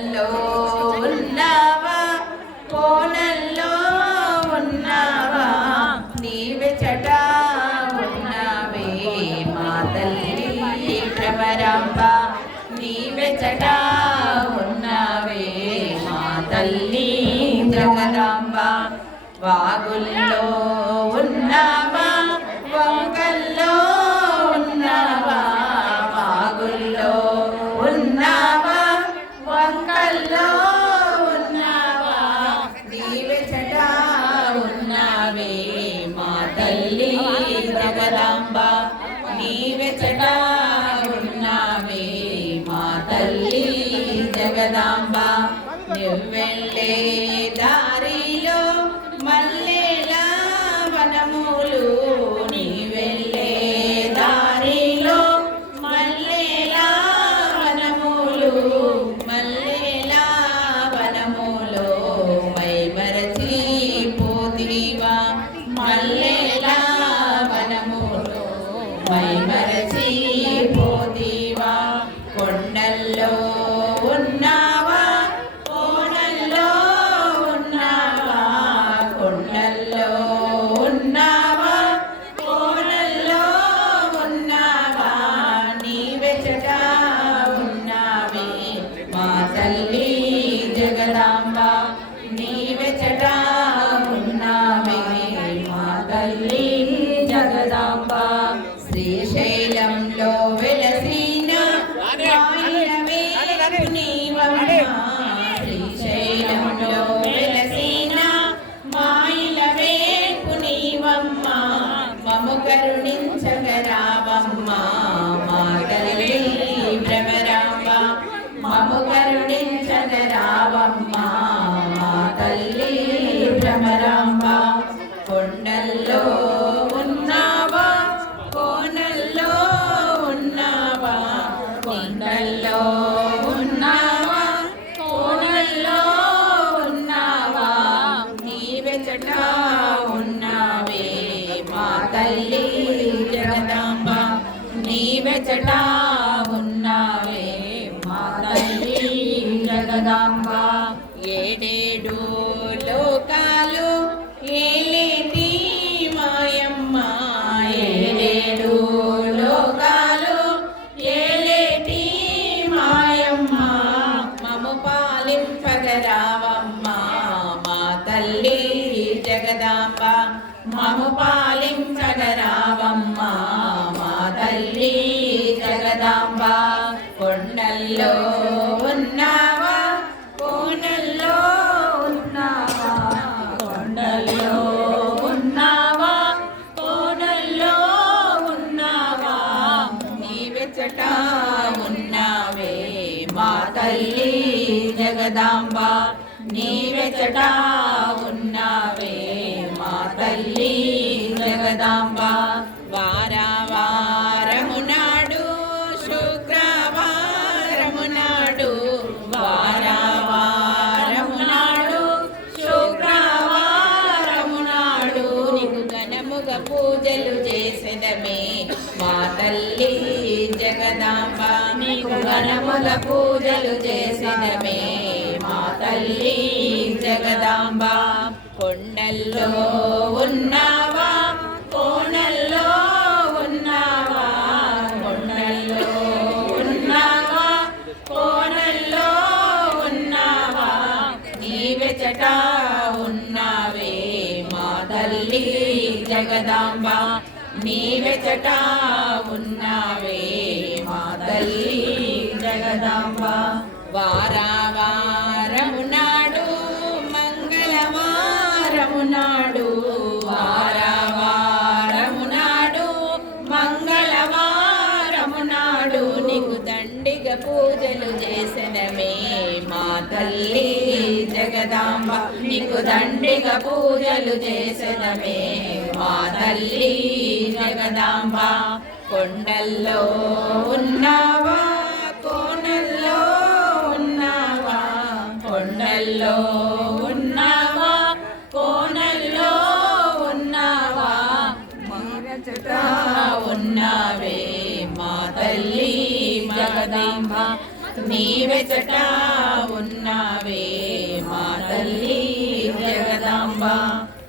కొండల్లో ఉన్నావా కోనల్లో ఉన్నావా నీవెచట ఉన్నావే మా తల్లి భ్రమరాంబ నీవెచట ఉన్నావే మా తల్లి జగదాంబ వాగుల్లో ఉన్నావా వంకల్లో ఉన్నావా వాగుల్లో ఉన్నావా వంకల్లో ఉన్నావా నీవెచట ఉన్నావే మా తల్లి జగదాంబ నీవెచట ఉన్నావే మా తల్లి జగదాంబ నువ్వెళ్ళే దారిలో మల్లెల వనములు నీ వెళ్ళే దారిలో మల్లెల వనములు మల్లెల వనములో మైమరచి పోతివా మల్లెల వనములో మైమరచి పోతివా కొండల్లో ఉన్నావా కోనల్లో ఉన్నావా కొండల్లో ఉన్నావా కోనల్లో ఉన్నావా నీవెచట ఉన్నావే మా తల్లి జగదాంబ నీవెచట ఉన్నావే మా తల్లి జగదాంబ శ్రీశైలంలో వెలసిన మాయవే నీవమ్మ శ్రీశైలంలో వెలసిన మాయలవే నీవమ్మ మము కరుణించగరావమ్మ మా తల్లి భ్రమరాంబ మము కరుణించగరావమ్మ మా తల్లి భ్రమరాంబ కొండల్లో ఉన్నావా కోనల్లో ఉన్నావా కొండల్లో ఉన్నావా కోనల్లో ఉన్నావా నీవెచట ఉన్నావే మా తల్లి జగదాంబ నీవెచట ఉన్నావే మా తల్లి జగదాంబ ఏడేడు లోకాలు ఏలేటి మాయమ్మ ఏడేడు లోకాలు ఏలేటి మాయమ్మ మము పాలింపగరావమ్మ మా తల్లి జగదాంబ మము పాలింపగరావమ్మ మా తల్లి జగదాంబ కొండల్లో ఉన్నావా కోనల్లో ఉన్నావా కొండల్లో ఉన్నావా కోనల్లో ఉన్నావా నీవెచట ఉన్నావే మా తల్లి జగదాంబ నీవెచట ఉన్నావే మా తల్లి జగదాంబ వారము నాడు శుక్రవారము నాడు వారము నాడు శుక్రవారము నాడు నీకు ఘనముగా పూజలు చేసెదమే మా తల్లి జగదాంబ నీకు ఘనముగా పూజలు చేసెదమే మా తల్లి జగదాంబ కొండల్లో ఉన్నావా కోనల్లో ఉన్నావా కొండల్లో ఉన్నావా కోనల్లో ఉన్నావా నీవెచట ఉన్నావే మా తల్లి జగదాంబ నీవెచట ఉన్నావే మా తల్లి జగదాంబ వారము నాడు మంగళవారము నాడు వారము నాడు మంగళవారము నాడు నీకు దండిగా పూజలు చేసెదమే మా తల్లి జగదాంబ నీకు దండిగా పూజలు చేసెదమే మా తల్లి జగదాంబ కొండల్లో ఉన్నావా కోనల్లో ఉన్నావా కొండల్లో ఉన్నావా కోనల్లో ఉన్నావా నీవెచట ఉన్నావే మా తల్లి జగదాంబ నీవెచట జగదాంబ